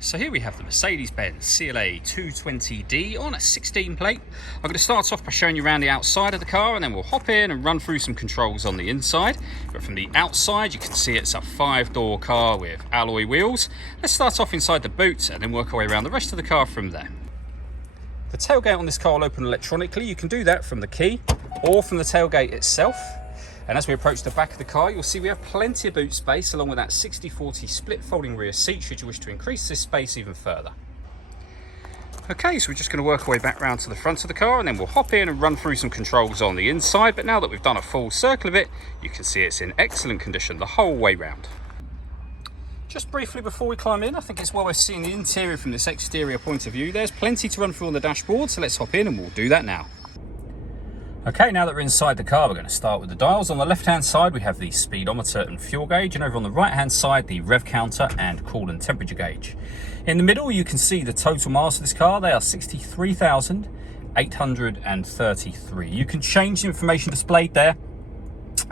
So here we have the Mercedes-Benz CLA220d on a 16 plate. I'm going to start off by showing you around the outside of the car, and then we'll hop in and run through some controls on the inside. But from the outside you can see it's a 5-door car with alloy wheels. Let's start off inside the boot and then work our way around the rest of the car from there. The tailgate on this car will open electronically. You can do that from the key or from the tailgate itself. And as we approach the back of the car, you'll see we have plenty of boot space along with that 60/40 split folding rear seat should you wish to increase this space even further. Okay, so we're just going to work our way back round to the front of the car and then we'll hop in and run through some controls on the inside. But now that we've done a full circle of it, you can see it's in excellent condition the whole way round. Just briefly before we climb in, I think it's well worth seeing the interior from this exterior point of view. There's plenty to run through on the dashboard, so let's hop in and we'll do that now. Okay, now that we're inside the car, we're going to start with the dials. On the left-hand side, we have the speedometer and fuel gauge, and over on the right-hand side, the rev counter and coolant temperature gauge. In the middle, you can see the total miles of this car. They are 63,833. You can change the information displayed there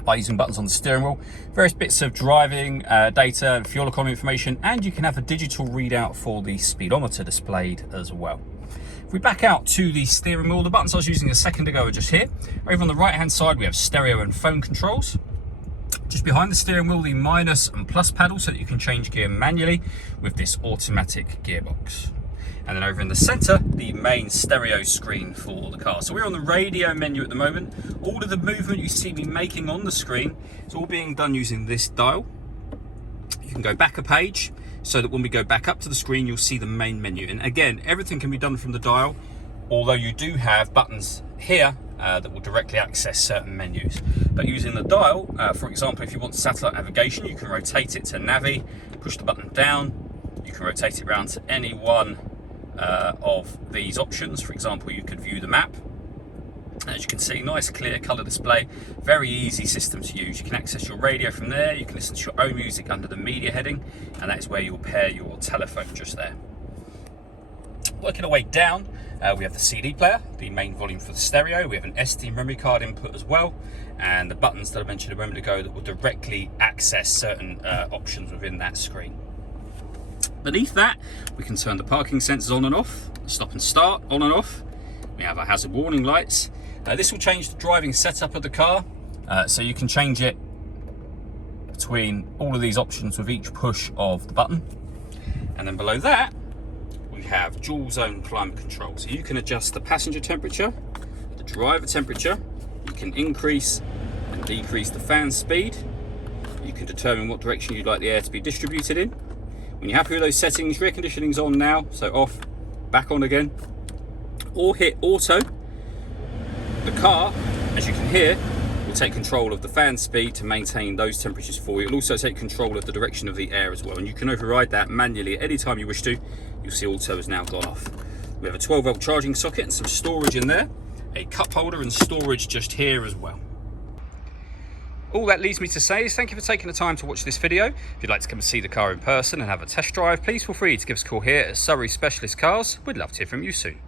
by using buttons on the steering wheel, various bits of driving data and fuel economy information, and you can have a digital readout for the speedometer displayed as well. If we back out to the steering wheel, the buttons I was using a second ago are just here. Over on the right hand side we have stereo and phone controls. Just behind the steering wheel, the minus and plus paddle so that you can change gear manually with this automatic gearbox. And then over in the center, the main stereo screen for the car. So we're on the radio menu at the moment. All of the movement you see me making on the screen is all being done using this dial. You can go back a page, so that when we go back up to the screen, you'll see the main menu. And again, everything can be done from the dial, although you do have buttons here that will directly access certain menus. But using the dial, for example, if you want satellite navigation, you can rotate it to Navi, push the button down, you can rotate it around to any one of these options. For example, you could view the map. As you can see, nice clear colour display, very easy system to use. You can access your radio from there, you can listen to your own music under the media heading, and that is where you'll pair your telephone just there. Working our way down, we have the CD player, the main volume for the stereo, we have an SD memory card input as well, and the buttons that I mentioned a moment ago that will directly access certain options within that screen. Beneath that, we can turn the parking sensors on and off, stop and start on and off. We have our hazard warning lights. This will change the driving setup of the car, so you can change it between all of these options with each push of the button. And then below that, we have dual zone climate control. So you can adjust the passenger temperature, the driver temperature, you can increase and decrease the fan speed, you can determine what direction you'd like the air to be distributed in. When you're happy with those settings, rear conditioning's on now, so off, back on again, or hit auto. The car, as you can hear, will take control of the fan speed to maintain those temperatures for you. It'll also take control of the direction of the air as well, and you can override that manually at any time you wish to. You'll see auto has now gone off. We have a 12-volt charging socket and some storage in there, a cup holder and storage just here as well. All that leaves me to say is thank you for taking the time to watch this video. If you'd like to come and see the car in person and have a test drive, please feel free to give us a call here at Surrey Specialist Cars. We'd love to hear from you soon.